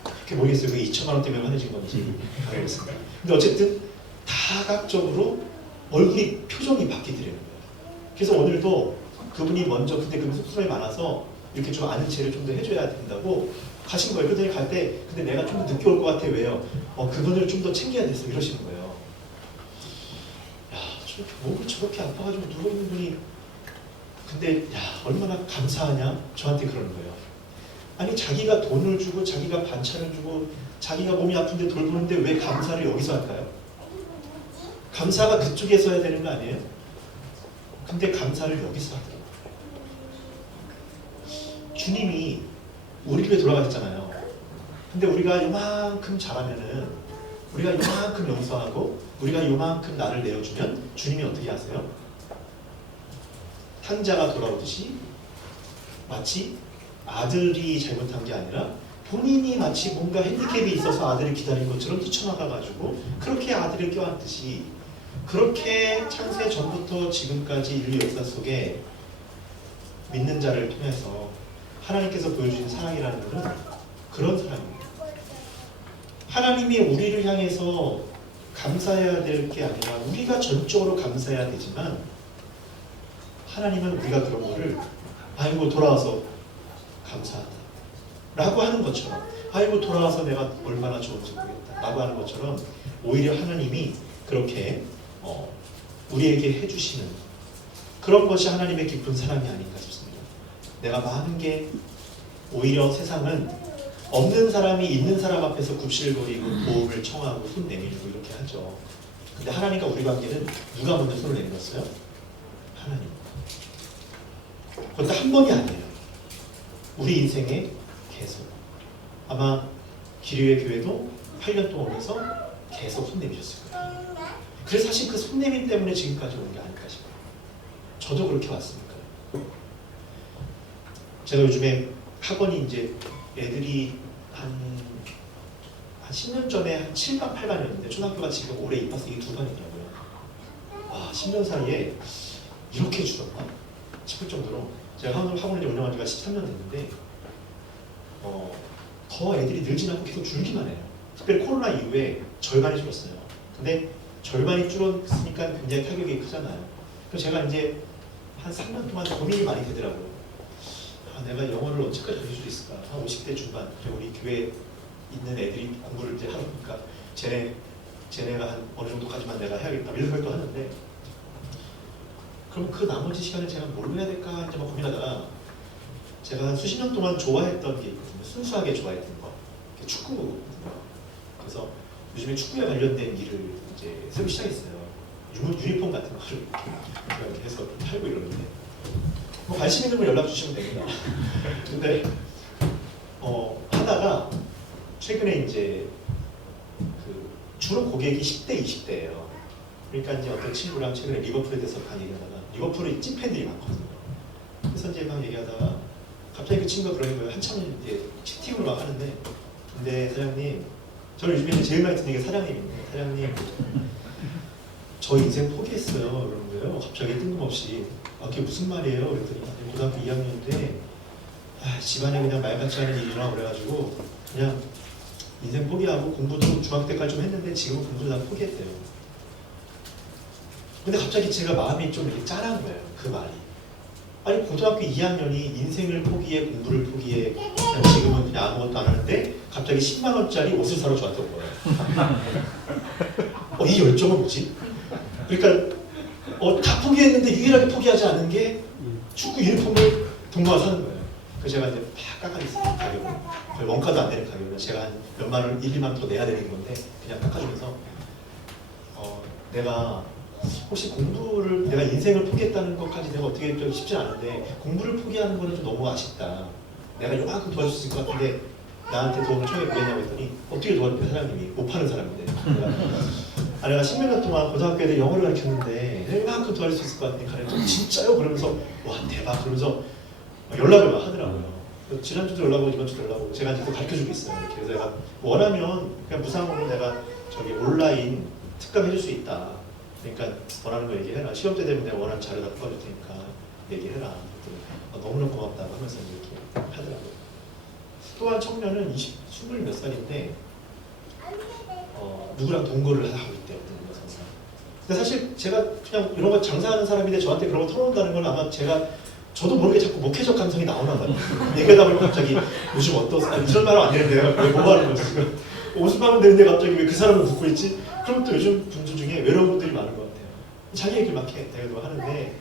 그렇게 모르겠어요. 그게 2천만 원 때문에 환해진 건지 모르겠습니다. 근데 어쨌든 다각적으로 얼굴이 표정이 바뀌더라는 거예요. 그래서 오늘도 그분이 먼저 그때 그 쑥스러움이 많아서 이렇게 좀 아는 체를 좀 더 해줘야 된다고 가신 거예요. 그러더니 갈 때 근데 내가 좀 더 늦게 올 것 같아. 왜요? 그분을 좀 더 챙겨야 됐어 이러시는 거예요. 야 저렇게 목을 저렇게 아파가지고 누워있는 분이 근데 야 얼마나 감사하냐 저한테 그러는 거예요. 아니 자기가 돈을 주고 자기가 반찬을 주고 자기가 몸이 아픈데 돌보는데 왜 감사를 여기서 할까요? 감사가 그쪽에서 해야 되는 거 아니에요? 근데 감사를 여기서 하더라고요. 주님이 우리 교회 돌아가셨잖아요. 근데 우리가 요만큼 잘하면은 우리가 요만큼 용서하고 우리가 요만큼 나를 내어주면 주님이 어떻게 하세요? 탕자가 돌아오듯이 마치 아들이 잘못한 게 아니라 본인이 마치 뭔가 핸디캡이 있어서 아들을 기다린 것처럼 뛰쳐나가가지고 그렇게 아들을 껴안듯이 그렇게 창세 전부터 지금까지 인류 역사 속에 믿는 자를 통해서 하나님께서 보여주신 사랑이라는 것은 그런 사랑입니다. 하나님이 우리를 향해서 감사해야 될 게 아니라 우리가 전적으로 감사해야 되지만 하나님은 우리가 그런 거를 아이고 돌아와서 감사하다 라고 하는 것처럼 아이고 돌아와서 내가 얼마나 좋은지 모르겠다 라고 하는 것처럼 오히려 하나님이 그렇게 우리에게 해주시는 그런 것이 하나님의 깊은 사랑이 아닌가 싶습니다. 내가 많은 게 오히려 세상은 없는 사람이 있는 사람 앞에서 굽실거리고 도움을 청하고 손 내밀고 이렇게 하죠. 근데 하나님과 우리 관계는 누가 먼저 손을 내밀었어요? 하나님. 그것도 한 번이 아니에요. 우리 인생에 계속. 아마 기류의 교회도 8년 동안 오면서 계속 손 내미셨을 거예요. 그래서 사실 그 손 내림 때문에 지금까지 온 게 아닐까 싶어요. 저도 그렇게 왔으니까요. 제가 요즘에 학원이 이제 애들이 한 10년 전에 한 7반, 8반이었는데 초등학교가 지금 올해 입학생이 2반이더라고요. 와, 10년 사이에 이렇게 줄었나 싶을 정도로 제가 학원을 운영한 지가 13년 됐는데 더 애들이 늘진 않고 계속 줄기만 해요. 특별히 코로나 이후에 절반이 줄었어요. 근데 절반이 줄었으니까 굉장히 타격이 크잖아요. 그래서 제가 이제 한 3년 동안 고민이 많이 되더라고요. 내가 영어를 언제까지 가르칠 수 있을까? 한 50대 중반, 우리 교회에 있는 애들이 공부를 이제 하니까 쟤네가 한 어느 정도까지만 내가 해야겠다 이런 생각도 하는데 그럼 그 나머지 시간에 제가 뭘 해야 될까 이제 막 고민하다가 제가 한 수십 년 동안 좋아했던 게 있거든요. 순수하게 좋아했던 거, 축구거든요. 그래서 요즘에 축구에 관련된 일을 이제 새로 시작했어요. 유니폼 같은 거를 이렇게 해서 팔고 이러는데 뭐 관심 있는 분 연락 주시면 됩니다. 근데 하다가 최근에 이제 그 주로 고객이 10대, 20대예요. 그러니까 이제 어떤 친구랑 최근에 리버풀에 대해서 간 얘기하다가 리버풀에 찐팬들이 많거든요. 그래서 이제 막 얘기하다가 갑자기 그 친구가 그러는 거예요. 한참 이제 채팅으로 막 하는데 근데 사장님, 저는 요즘에 제일 많이 듣는 게 사장님인데 사장님 저 인생 포기했어요. 그러는 거예요. 갑자기 뜬금없이 그게 무슨 말이에요? 그랬더니 고등학교 2학년 때 집안에 그냥 말같지 않은 일이나 그래가지고 그냥 인생 포기하고 공부도 중학교 때까지 좀 했는데 지금은 공부도 다 포기했대요. 근데 갑자기 제가 마음이 좀 이렇게 짠한 거예요. 그 말이. 아니 고등학교 2학년이 인생을 포기해 공부를 포기해 그냥 지금은 그냥 아무것도 안 하는데 갑자기 10만 원짜리 옷을 사러 저한테 온 거예요. 이 열정은 뭐지? 그러니까 다 포기했는데 유일하게 포기하지 않은 게 축구 유니폼을 동무가 사는 거예요. 그래서 제가 이제 팍 깎아줬어요. 가격을. 거의 원가도 안 되는 가격을 제가 한 몇만 원, 1, 2만 원 더 내야 되는 건데 그냥 깎아주면서 내가 혹시 공부를 내가 인생을 포기했다는 것까지 내가 어떻게 좀 쉽지 않은데 공부를 포기하는 거는 좀 너무 아쉽다. 내가 요만큼 도와줄 수 있을 것 같은데 나한테 도움을 처음에 구했냐고 했더니 어떻게 도와줄까 사장님이 못 파는 사람인데 내가 10몇 년 동안 고등학교 애들 영어를 가르쳤는데 이만큼 도와줄 수 있을 것 같으니 가르쳐 진짜요? 그러면서 와 대박 그러면서 연락을 막 하더라고요. 지난주도 연락 오고 이번주도 연락 오고 제가 이제 또 가르쳐주고 있어요. 이렇게. 그래서 내가 원하면 그냥 무상으로 내가 저기 온라인 특강 해줄 수 있다. 그러니까 원하는 거 얘기해라. 시험 때 되면 내가 원하는 자료 다 뽑아줄 테니까 얘기해라. 너무너무 고맙다고 하면서 이렇게 하더라고요. 또 한 청년은 20 몇 살인데 누구랑 동거를 하고 있대요. 근데 사실 제가 그냥 이런 거 장사하는 사람인데 저한테 그런 거 털어온다는 건 아마 저도 모르게 자꾸 목회적 감성이 나오나 봐요. 얘기하다 보면 갑자기 요즘 어떠세요? 이런 말은 안 되는데요. 왜 뭐 하는 거지 지금? 옷을 파면 되는데 갑자기 왜 그 사람을 웃고 있지? 그럼 또 요즘 분들 중에 외로운 분들이 많은 것 같아요. 자기 얘기를 막 내가 하는데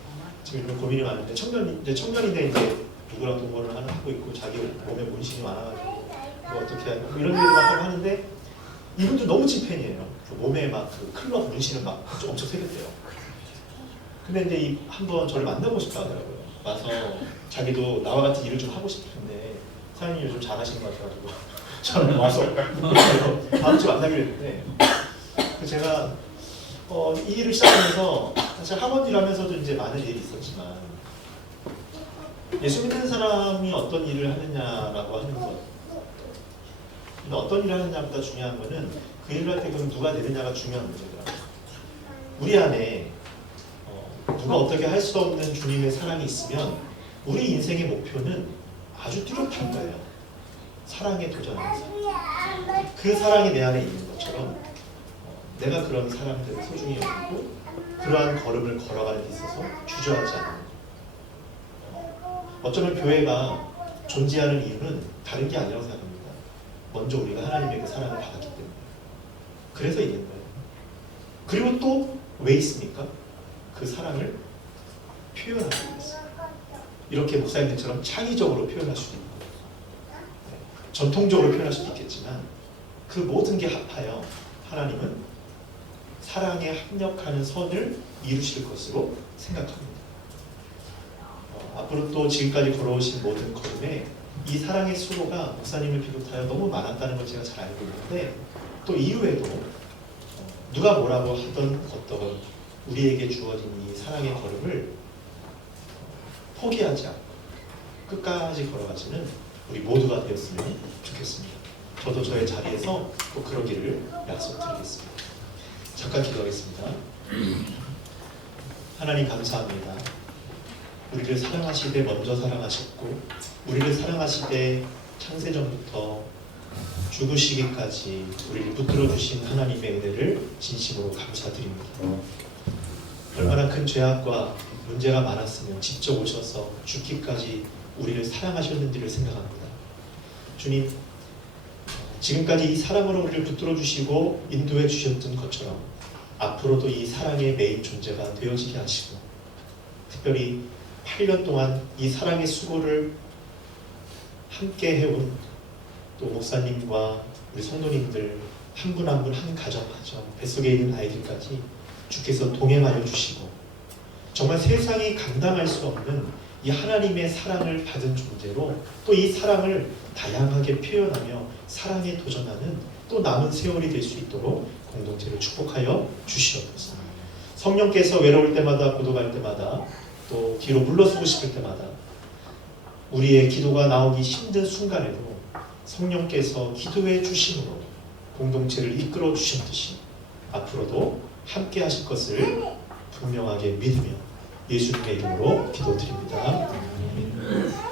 지금 이런 고민이 많은데 청년인데 이제 누구랑 동거를 하고 있고 자기 몸에 문신이 많아가지고 뭐 어떻게 하고 이런 얘기를 막 하는데 이분도 너무 찐팬이에요. 그 몸에 막 그 클럽 문신을 막 엄청 새겼대요. 근데 이제 한번 저를 만나고 싶다 하더라고요. 와서 자기도 나와 같은 일을 좀 하고 싶은데 사장님이 요즘 잘하신 것 같아가지고 저는 와서 다음 주에 만나기로 했는데 제가 이 일을 시작하면서 사실 학원 일 하면서도 이제 많은 일이 있었지만 예수 믿는 사람이 어떤 일을 하느냐라고 하는 것, 어떤 일을 하느냐보다 중요한 것은 그 일을 할 때 그럼 누가 되느냐가 중요한 문제더라고요. 우리 안에 누가 어떻게 할 수 없는 주님의 사랑이 있으면 우리 인생의 목표는 아주 뚜렷한 거예요. 사랑에 도전하는 사랑. 그 사랑이 내 안에 있는 것처럼 내가 그런 사람들을 소중히 여기고 그러한 걸음을 걸어가는 데 있어서 주저하지 않는 거예요. 어쩌면 교회가 존재하는 이유는 다른 게 아니라고 생각합니다. 먼저 우리가 하나님의 그 사랑을 받았기 때문에. 그래서 있는 거예요. 그리고 또 왜 있습니까? 그 사랑을 표현하기 위해서. 이렇게 목사님들처럼 창의적으로 표현할 수도 있고 전통적으로 표현할 수도 있겠지만 그 모든 게 합하여 하나님은 사랑에 합력하는 선을 이루실 것으로 생각합니다. 앞으로 또 지금까지 걸어오신 모든 걸음에 이 사랑의 수로가 목사님을 비롯하여 너무 많았다는 걸 제가 잘 알고 있는데 또 이후에도 누가 뭐라고 하던 어떤 우리에게 주어진 이 사랑의 걸음을 포기하지 않고 끝까지 걸어가시는 우리 모두가 되었으면 좋겠습니다. 저도 저의 자리에서 꼭 그러기를 약속드리겠습니다. 잠깐 기도하겠습니다. 하나님 감사합니다. 우리를 사랑하시되 먼저 사랑하셨고 우리를 사랑하시되 창세전부터 죽으시기까지 우리를 붙들어 주신 하나님의 은혜를 진심으로 감사드립니다. 얼마나 큰 죄악과 문제가 많았으면 직접 오셔서 죽기까지 우리를 사랑하셨는지를 생각합니다. 주님, 지금까지 이 사랑으로 우리를 붙들어 주시고 인도해 주셨던 것처럼 앞으로도 이 사랑의 메인 존재가 되어지게 하시고 특별히 8년 동안 이 사랑의 수고를 함께 해온 또 목사님과 우리 성도님들 한 분 한 분 한 가정 뱃속에 있는 아이들까지 주께서 동행하여 주시고 정말 세상이 감당할 수 없는 이 하나님의 사랑을 받은 존재로 또 이 사랑을 다양하게 표현하며 사랑에 도전하는 또 남은 세월이 될 수 있도록 공동체를 축복하여 주시옵소서. 성령께서 외로울 때마다 고독할 때마다 또 뒤로 물러서고 싶을 때마다 우리의 기도가 나오기 힘든 순간에도 성령께서 기도해 주심으로 공동체를 이끌어 주셨듯이 앞으로도 함께 하실 것을 분명하게 믿으며 예수님의 이름으로 기도드립니다. 아멘.